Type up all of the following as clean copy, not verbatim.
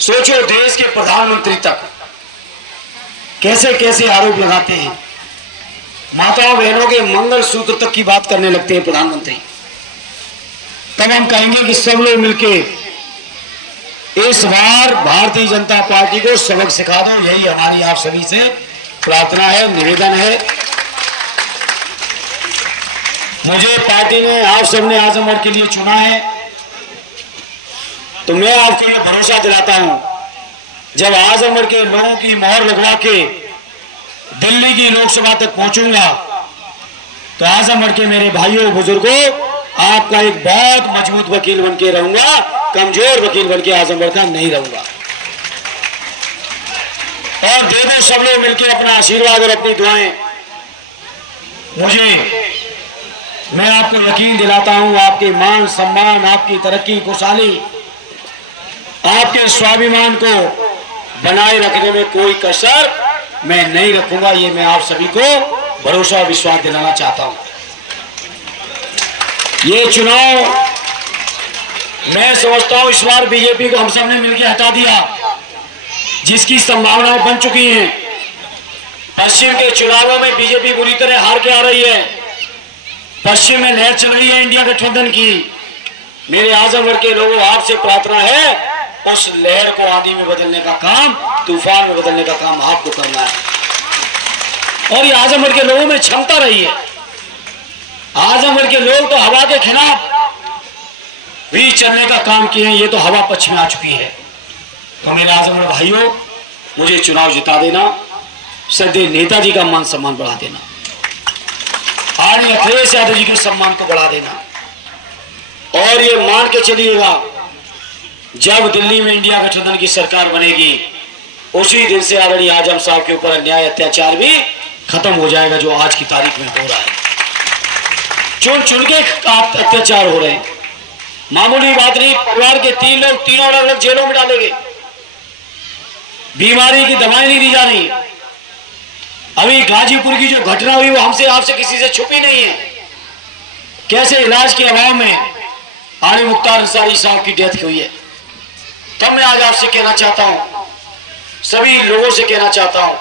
सोचो देश के प्रधानमंत्री तक कैसे कैसे आरोप लगाते हैं। माताओं बहनों के मंगल सूत्र तक की बात करने लगते हैं प्रधानमंत्री। तब हम कहेंगे कि सब लोग मिलके इस बार भारतीय जनता पार्टी को सबक सिखा दो। यही हमारी आप सभी से प्रार्थना है, निवेदन है। मुझे पार्टी ने, आप सबने आजमगढ़ के लिए चुना है, तो मैं आपको यह भरोसा दिलाता हूं, जब आजमगढ़ के लोगों की मोहर लगवा के दिल्ली की लोकसभा तक पहुंचूंगा, तो आजमगढ़ के मेरे भाइयों बुजुर्गों, आपका एक बहुत मजबूत वकील बन के रहूंगा, कमजोर वकील बन के आजमगढ़ का नहीं रहूंगा। और दे दो सब लोग मिलकर अपना आशीर्वाद और अपनी दुआएं। मैं आपको यकीन दिलाता हूं, आपके मान सम्मान, आपकी तरक्की खुशहाली, आपके स्वाभिमान को बनाए रखने में कोई कसर मैं नहीं रखूंगा। ये मैं आप सभी को भरोसा और विश्वास दिलाना चाहता हूं। ये चुनाव मैं समझता हूं इस बार बीजेपी को हम सब ने मिलकर हटा दिया, जिसकी संभावनाएं बन चुकी हैं। पश्चिम के चुनावों में बीजेपी बुरी तरह हार के आ रही है। पश्चिम में लहर चल रही है इंडिया गठबंधन की। मेरे आजमगढ़ के लोगों, आपसे प्रार्थना है, उस लहर को आंधी में बदलने का काम, तूफान में बदलने का काम आपको करना है। और ये आजमगढ़ के लोगों में क्षमता रही है। आजमगढ़ के लोग तो हवा के खिलाफ भी चलने का काम किए हैं। ये तो हवा पक्ष में आ चुकी है। तो मेरे आजमगढ़ भाइयों, मुझे चुनाव जिता देना, सदैव नेताजी का मान सम्मान बढ़ा देना, आर्य अखिलेश यादव जी के सम्मान को बढ़ा देना। और ये मान के चलिएगा, जब दिल्ली में इंडिया गठबंधन की सरकार बनेगी, उसी दिन से आदरणीय आजम साहब के ऊपर अन्याय अत्याचार भी खत्म हो जाएगा, जो आज की तारीख में हो रहा है। चुन चुन के अत्याचार हो रहे हैं, मामूली बात नहीं। परिवार के 3 लोग तीनों अलग अलग जेलों में डाले गए, बीमारी की दवाएं नहीं दी जा रही। अभी गाजीपुर की जो घटना हुई वो हमसे आपसे किसी से छुपी नहीं है। कैसे इलाज के अभाव में आली मुख्तार अंसारी साहब की डेथ हुई है। तब मैं आज आपसे कहना चाहता हूं, सभी लोगों से कहना चाहता हूं,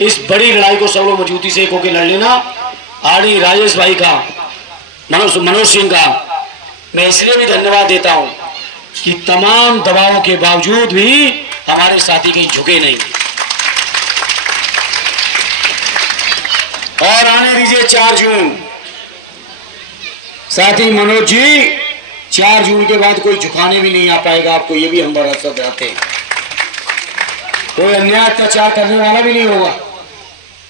इस बड़ी लड़ाई को सब लोग मजबूती से एक होकर लड़ लेना। आरडी राजेश भाई का, मनोज सिंह का मैं इसलिए भी धन्यवाद देता हूं कि तमाम दबावों के बावजूद भी हमारे साथी कहीं झुके नहीं। और आने दीजिए 4 जून। साथी मनोज जी, 4 जून के बाद कोई झुकाने भी नहीं आ पाएगा आपको, ये भी हम भरोसा दिलाते हैं। कोई अन्याय अत्याचार करने वाला भी नहीं होगा।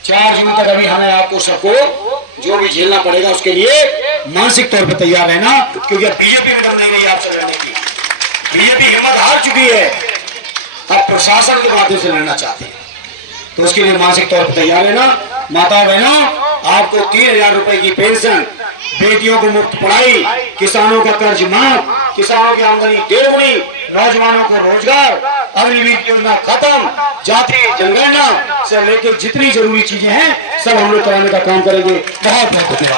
4 जून तक अभी हमें आपको सबको जो भी झेलना पड़ेगा, उसके लिए मानसिक तौर पर तैयार रहना, क्योंकि अब बीजेपी में दम नहीं रही आपसे लड़ने की। बीजेपी हिम्मत हार चुकी है, अब प्रशासन के माध्यम से लड़ना चाहते हैं, तो उसके लिए मानसिक तौर पर तैयार रहना। माता बहनों, आपको 3000 रुपए की पेंशन, बेटियों को मुफ्त पढ़ाई, किसानों का कर्ज माफ, किसानों की आमदनी 1.5 गुनी, नौजवानों को रोजगार, अग्निवीर योजना खत्म, जाति जनगणना से लेकर जितनी जरूरी चीजें हैं सब हम लोग कराने का काम करेंगे। बहुत बहुत धन्यवाद।